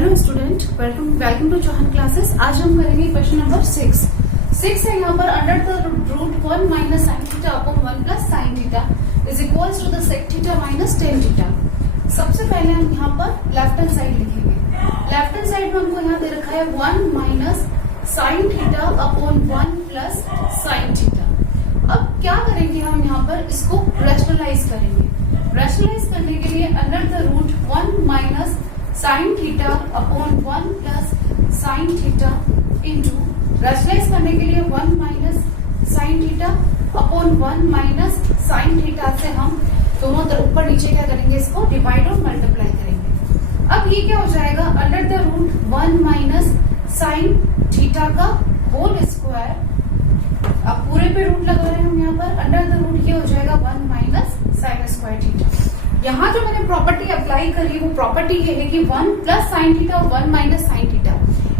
Hello student, welcome to Chauhan classes. आज हम करेंगे क्वेश्चन नंबर 6 है यहाँ पर under the root 1 minus sine theta upon 1 plus sine theta is equals to the sec theta minus tan theta. सबसे पहले हम यहाँ पर लेफ्ट हैंड साइड लिखेंगे। लेफ्ट हैंड साइड में हमको यहाँ दे रखा है 1 minus sine theta upon 1 plus sine theta. अब क्या करेंगे हम यहाँ पर इसको रैशनलाइज करेंगे। रैशनलाइज करने के लिए under the root 1 minus sine theta upon 1 plus sine theta into rationalise करने के लिए 1 minus sine theta upon 1 minus sine theta से हम दोनों तरफ ऊपर नीचे क्या करेंगे, इसको डिवाइड और मल्टीप्लाई करेंगे। अब ये क्या हो जाएगा, under the root 1 minus sine theta का होल स्क्वायर। अब पूरे पे रूट लगा रहे हैं हम यहाँ पर, अंडर द रूट ये हो जाएगा 1 माइनस साइन स्क्वायर थीटा। यहाँ जो मैंने प्रॉपर्टी अप्लाई करी वो प्रॉपर्टी ये है कि 1 प्लस साइन थीटा और 1 माइनस साइन थीटा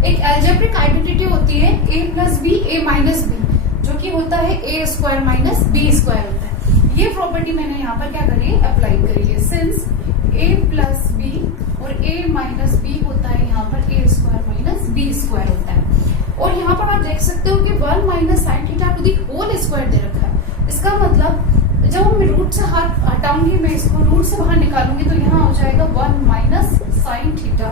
एक एल्जेब्रिक आइडेंटिटी होती है a plus B A minus B, जो कि होता है A square minus B square होता है। ये प्रॉपर्टी मैंने यहाँ पर क्या करी है, अप्लाई करी है। सिंस a प्लस बी और a माइनस बी होता है यहाँ पर ए स्क्वायर माइनस बी स्क्वायर होता है। और यहाँ पर आप देख सकते हो कि 1 minus sine theta to the whole square दे रखा है। इसका मतलब जब हम रूट से हटाऊंगी, मैं इसको रूट से बाहर निकालूंगी तो यहाँ हो जाएगा 1 minus sine theta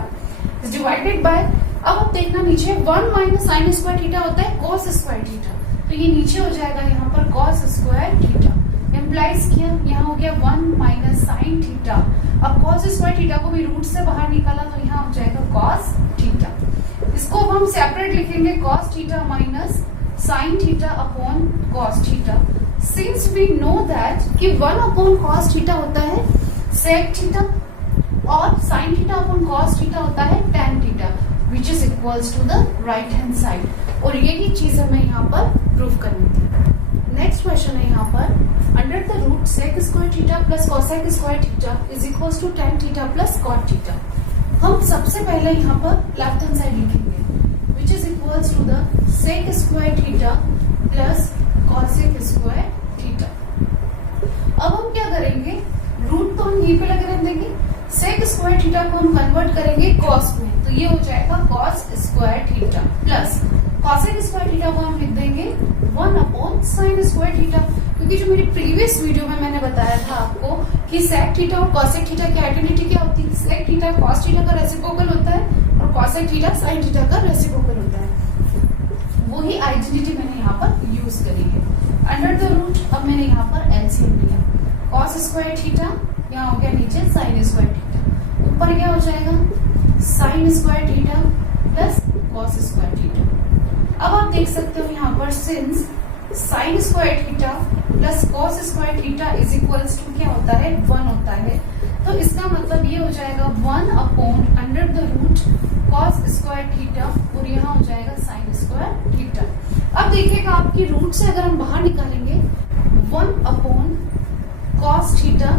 divided by, अब आप देखना नीचे 1 माइनस साइन स्क्वायर थीटा होता है कॉस स्क्वायर थीटा, तो ये नीचे हो जाएगा यहाँ पर कॉस स्क्वायर थीटा। एम्प्लाइज किया, यहाँ हो गया 1 माइनस साइन थीटा। अब कॉस स्क्वायर थीटा को भी रूट से बाहर निकाला तो यहाँ हो जाएगा कॉस थीटा। इसको अब हम सेपरेट लिखेंगे, cos theta minus sine theta upon cos theta. Since we know that कि 1 अपॉन कॉस थीटा होता है सेक थीटा और sine theta upon cos theta होता है tan theta, which is equals to the right hand side. और यही चीज हमें यहाँ पर प्रूव करनी थी। नेक्स्ट क्वेश्चन है यहाँ पर under the root sec square theta plus cosec square theta is equals to tan theta plus cot theta. हम सबसे पहले यहाँ पर लेफ्ट हैंड साइड लिखेंगे, which is equals to the sec square theta plus cosec square theta. अब हम क्या करेंगे, रूट तो हम यहीं पे लगे रख देंगे, सेक स्क्वायर थीटा को हम कन्वर्ट करेंगे कॉस में, तो ये हो जाएगा cos square theta plus cosec square theta को हम लिख देंगे 1 अपॉन साइन स्क्वायर थीटा। क्योंकि जो मेरी प्रीवियस वीडियो में मैंने बताया था आपको कि सेक थीटा और कॉसेक थीटा की आइडेंटिटी क्या होती है, सेक थीटा कॉस थीटा का रेसिप्रोकल होता है और कॉसेक थीटा साइन थीटा का रेसिप्रोकल होता है। वही आइडेंटिटी मैंने यहाँ पर यूज करी है। अंडर द रूट अब मैंने यहाँ पर एलसीएम लिया, कॉस स्क्वायर थीटा यहाँ हो गया नीचे साइन स्क्वायर थीटा, ऊपर क्या हो जाएगा sine square theta plus cos square theta. अब आप देख सकते हो यहाँ पर since sine square theta plus cos square theta is equals to क्या होता है 1 होता है, तो इसका मतलब ये हो जाएगा 1 upon under the root cos square theta और यहाँ हो जाएगा साइन स्क्वायर थीटा। अब देखिएगा आपकी रूट से अगर हम बाहर निकालेंगे 1 upon cos theta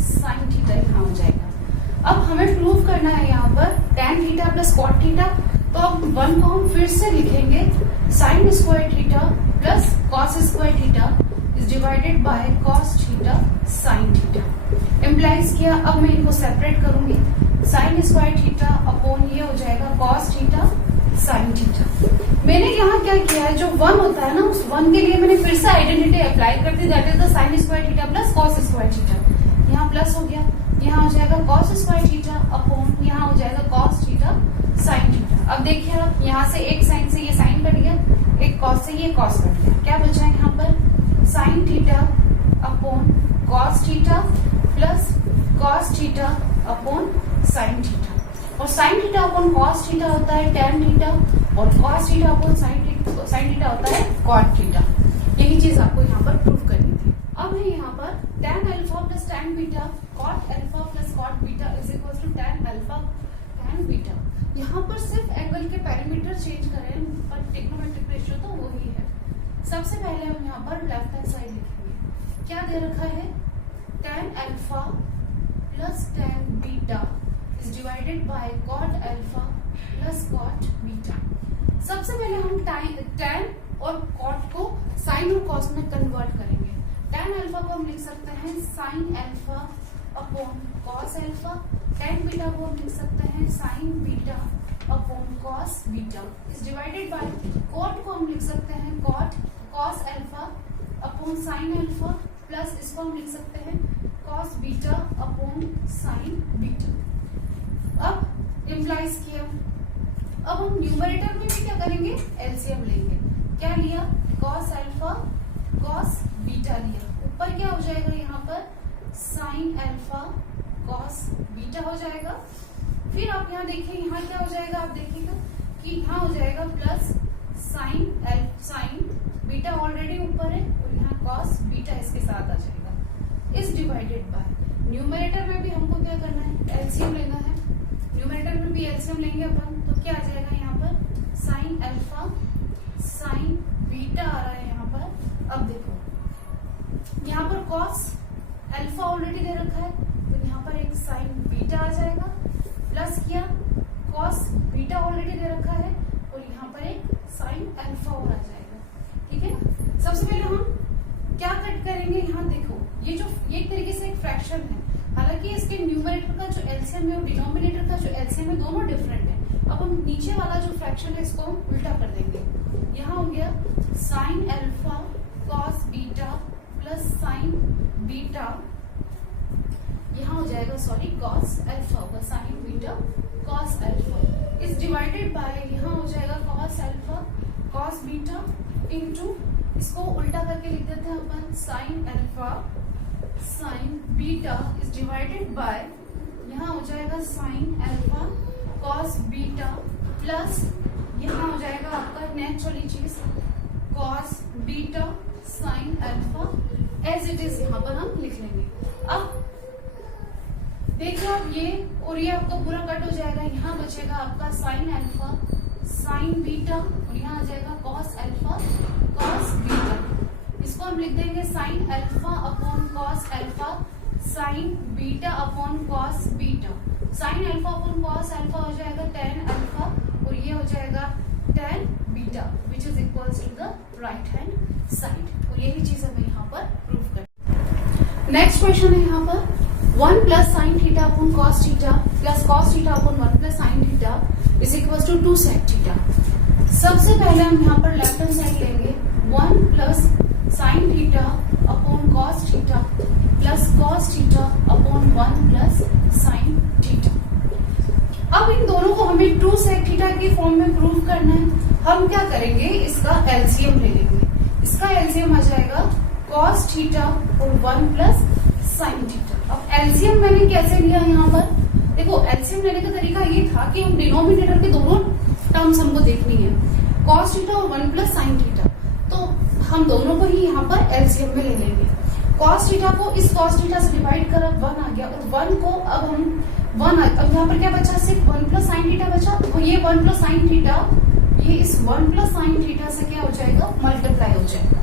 sine theta यहाँ हो जाएगा। अब हमें प्रूव करना है यहाँ पर tan theta plus cot theta, तो अब 1 को हम फिर से लिखेंगे sine square theta plus cos square theta is divided by cos theta sine theta. एम्प्लाइज किया, अब मैं इनको सेपरेट करूंगी, साइन स्क्वायर थीटा अपॉन ये हो जाएगा कॉस थीटा साइन थीटा। मैंने यहाँ क्या किया है, जो 1 होता है ना, उस 1 के लिए मैंने फिर से आइडेंटिटी अप्लाई कर दी, that is the sine square theta plus cos square theta. यहाँ प्लस हो गया, यहाँ हो जाएगा कॉस स्क्वायर थीटा अपॉन यहाँ हो जाएगा कॉस थीटा साइन थीटा। अब देखिए आप यहाँ से एक साइन से ये साइन कट गया, एक कॉस से ये कॉस कट गया, क्या बचा है यहाँ पर sine theta upon cos theta plus cos theta upon sine theta. और sine theta upon cos theta होता है टेन थीटा और cos theta upon sine theta होता है कॉट थीटा। यही चीज आपको यहाँ पर प्रूव करनी थी। अब है यहाँ पर tan alpha plus tan beta cot alpha plus cot beta is equal to tan alpha tan beta. यहाँ पर सिर्फ एंगल के पैरामीटर चेंज करें पर ट्रिग्नोमेट्रिक रेशियो तो वही है। सबसे पहले हम यहाँ पर लेफ्ट हैंड साइड लिखेंगे, क्या दे रखा है ten alpha plus tan beta is divided by cot alpha plus cot beta। सबसे पहले हम tan और cot को sin और cos में कन्वर्ट करेंगे। tan अल्फा को हम लिख सकते हैं sin alpha upon cos alpha tan beta को हम लिख सकते हैं sin beta upon cos beta is divided bye cot को हम लिख सकते हैं cos alpha upon sin alpha plus इसको हम लिख सकते हैं cos beta upon sin beta. अब इम्प्लाइज किया, अब हम न्यूमरेटर में भी क्या करेंगे, एलसीएम लेंगे। क्या लिया, cos अल्फा cos बीटा लिया, ऊपर क्या हो जाएगा यहाँ पर sin अल्फा cos बीटा हो जाएगा। फिर आप यहाँ देखिए, यहाँ क्या हो जाएगा, आप देखिएगा कि यहाँ हो जाएगा प्लस sin बीटा ऑलरेडी ऊपर है और यहाँ cos बीटा इसके साथ आ जाएगा। इस डिवाइडेड बाय न्यूमरेटर में भी हमको क्या करना है, एलसीएम लेना है। न्यूमरेटर में भी एलसीएम लेंगे अपन, तो क्या आ जाएगा यहाँ पर sin अल्फा sin बीटा आ रहा है यहाँ पर। अब देखो यहाँ पर cos अल्फा ऑलरेडी दे रखा है, तो यहाँ पर एक sin बीटा आ जाएगा, प्लस किया cos बीटा ऑलरेडी दे रखा है और यहाँ पर एक sin अल्फा और आ जाएगा। ठीक है, सबसे पहले हम क्या कट करेंगे, यहाँ देखो ये जो एक तरीके से एक फ्रैक्शन है, हालांकि इसके न्यूमरेटर का जो एलसीएम है और डिनोमिनेटर का जो एलसीएम है दोनों डिफरेंट है। अब हम नीचे वाला जो फ्रैक्शन है इसको हम उल्टा कर देंगे। यहाँ हो गया sin alpha cos beta plus sin beta, यहाँ हो जाएगा सॉरी cos अल्फा होगा sin beta cos alpha is divided by, यहाँ हो जाएगा cos alpha cos beta into, इसको उल्टा करके लिख देते हैं अपन sin alpha sin beta is divided by, यहाँ हो जाएगा sin alpha cos beta plus यहाँ हो जाएगा आपका नेचुरली चीज cos beta sin alpha as it is यहाँ पर हम लिख लेंगे। अब देखिए आप ये और ये आपका पूरा कट हो जाएगा, यहाँ बचेगा आपका sin अल्फा sin बीटा और यहाँ आ जाएगा cos अल्फा cos बीटा। इसको हम लिख देंगे sin alpha upon cos alpha sin beta upon cos beta. sin alpha upon cos alpha हो जाएगा tan अल्फा और ये हो जाएगा tan beta which is equals to the right hand side, और यही चीज हमें यहाँ पर प्रूव करनी। नेक्स्ट क्वेश्चन है यहाँ पर 1 plus sine theta upon cos theta plus cos theta upon 1 plus sine theta is equals to 2 sec theta. सबसे पहले हम यहाँ पर लेफ्ट हैंड साइड लेंगे 1 plus sine theta upon cos theta plus cos theta upon 1 plus sine theta. अब इन दोनों को हमें 2 sec थीटा के फॉर्म में प्रूव करना है। हम क्या करेंगे, इसका एलसीएम ले लेंगे। इसका एलसीएम आ जाएगा cos थीटा और 1 प्लस साइन थीटा। अब एलसीएम मैंने कैसे लिया यहाँ पर, देखो एलसीएम लेने का तरीका ये था कि हम डिनोमिनेटर के दोनों टर्म्स हमको देखनी है, cos थीटा और 1 प्लस साइन थीटा, तो हम दोनों को ही यहाँ पर एलसीएम में ले लेंगे। cos थीटा को इस cos थीटा से डिवाइड कर 1 आ गया और 1 को अब हम 1 अब यहाँ पर क्या बचा, सिर्फ 1 प्लस साइन थीटा बचा, तो ये 1 प्लस साइन थीटा ये इस 1 प्लस साइन थीटा से क्या हो जाएगा, मल्टीप्लाई हो जाएगा।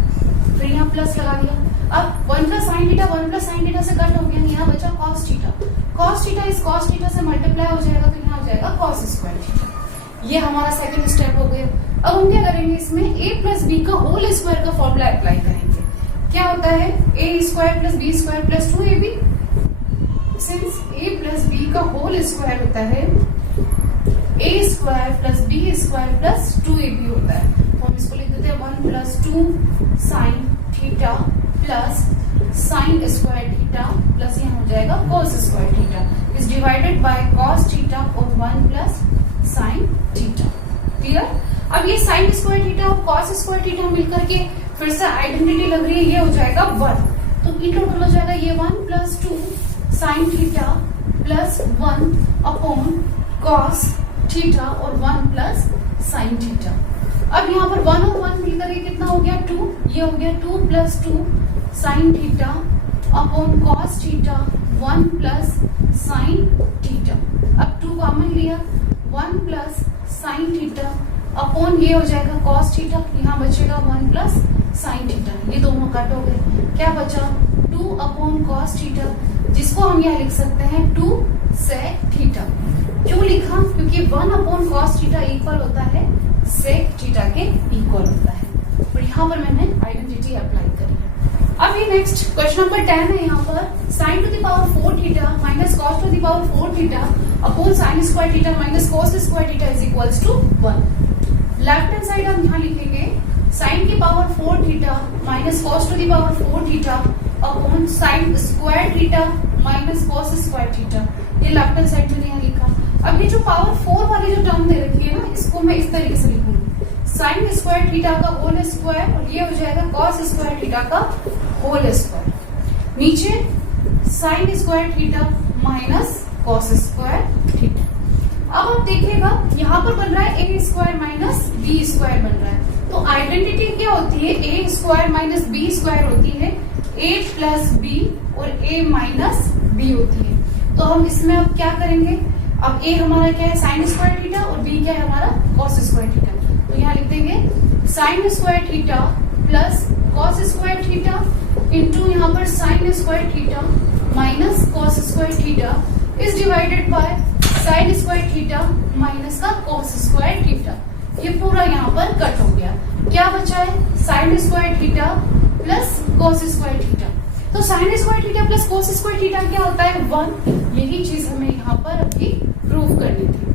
फिर यहाँ प्लस लगा दिया। अब 1 plus sine theta 1 plus sine theta से कट हो गया, यहाँ बचा cos थीटा। cos थीटा इस cos थीटा से मल्टीप्लाई हो जाएगा, तो यहाँ हो जाएगा cos स्क्वायर थीटा। ये हमारा सेकंड स्टेप हो गया। अब हम क्या करेंगे, इसमें a प्लस बी का होल स्क्वायर का फॉर्मूला अप्लाई करेंगे। क्या होता है, a square plus B square plus 2ab। Since a plus B का होल स्क्वायर होता है a square plus B square plus 2ab होता है, तो हम इसको लिख देते हैं 1 plus 2 sine theta plus sign square theta plus यहाँ हो जाएगा cos square theta is divided bye cos theta और 1 प्लस साइन थीटा। क्लियर। अब ये साइन स्क्वायर थीटा और cos स्क्वायर थीटा मिलकर के फिर से आइडेंटिटी लग रही है, ये हो जाएगा 1, तो इन टोटल हो जाएगा ये 1 plus 2 sine theta plus 1 upon cos theta और 1 प्लस साइन थीटा। अब यहाँ पर 1 और 1 मिलकर ये कितना हो गया 2, ये हो गया 2 plus 2 sign theta upon cos theta 1 plus sine theta. अब 2 कॉमन लिया, 1 प्लस साइन थीटा अपॉन ये हो जाएगा cos थीटा, यहाँ बचेगा 1 प्लस साइन थीटा, ये दोनों कट हो गए। क्या बचा 2 अपॉन cos थीटा, जिसको हम यहाँ लिख सकते हैं 2 sec थीटा। क्यों लिखा, क्योंकि 1 अपॉन cos थीटा इक्वल होता है sec थीटा के इक्वल होता है, और यहाँ पर मैंने आइडेंटिटी अप्लाई करी है। अभी नेक्स्ट क्वेश्चन नंबर 10 है यहाँ पर sin to the power 4 theta minus cos to the power 4 theta upon sin square theta minus cos square theta is equals to 1। Left hand side हम यहाँ लिखेंगे sin की power 4 theta minus cos to the power 4 theta upon sin square theta minus cos square theta. ये left hand side में यहाँ लिखा। अब ये जो पावर 4 वाली जो टर्म दे रखी है ना, इसको मैं इस तरीके से लिखूंगी साइन स्क्वायर थीटा का होल स्क्वायर और ये हो जाएगा कॉस स्क्वायर थीटा का होल स्क्वायर। नीचे sign square theta minus cos square theta. अब आप देखिएगा यहाँ पर बन रहा है A square minus B square बन रहा है। तो आइडेंटिटी क्या होती है? A square minus B square होती है ए प्लस बी और ए माइनस बी होती है। तो हम इसमें अब क्या करेंगे? अब ए हमारा क्या है? साइन स्क्वायर थीटा और बी क्या है हमारा? Cos square theta. तो यहाँ लिख देंगे sign square theta plus cos square theta into यहाँ पर sign square theta minus cos square theta is divided by sine square theta minus का कॉस स्क्वायर थीटा। ये पूरा यहाँ पर कट हो गया। क्या बचा है? Sine square theta plus cos square theta. तो sine square theta plus cos square theta क्या होता है? 1। यही चीज हमें यहाँ पर अभी प्रूव करनी थी।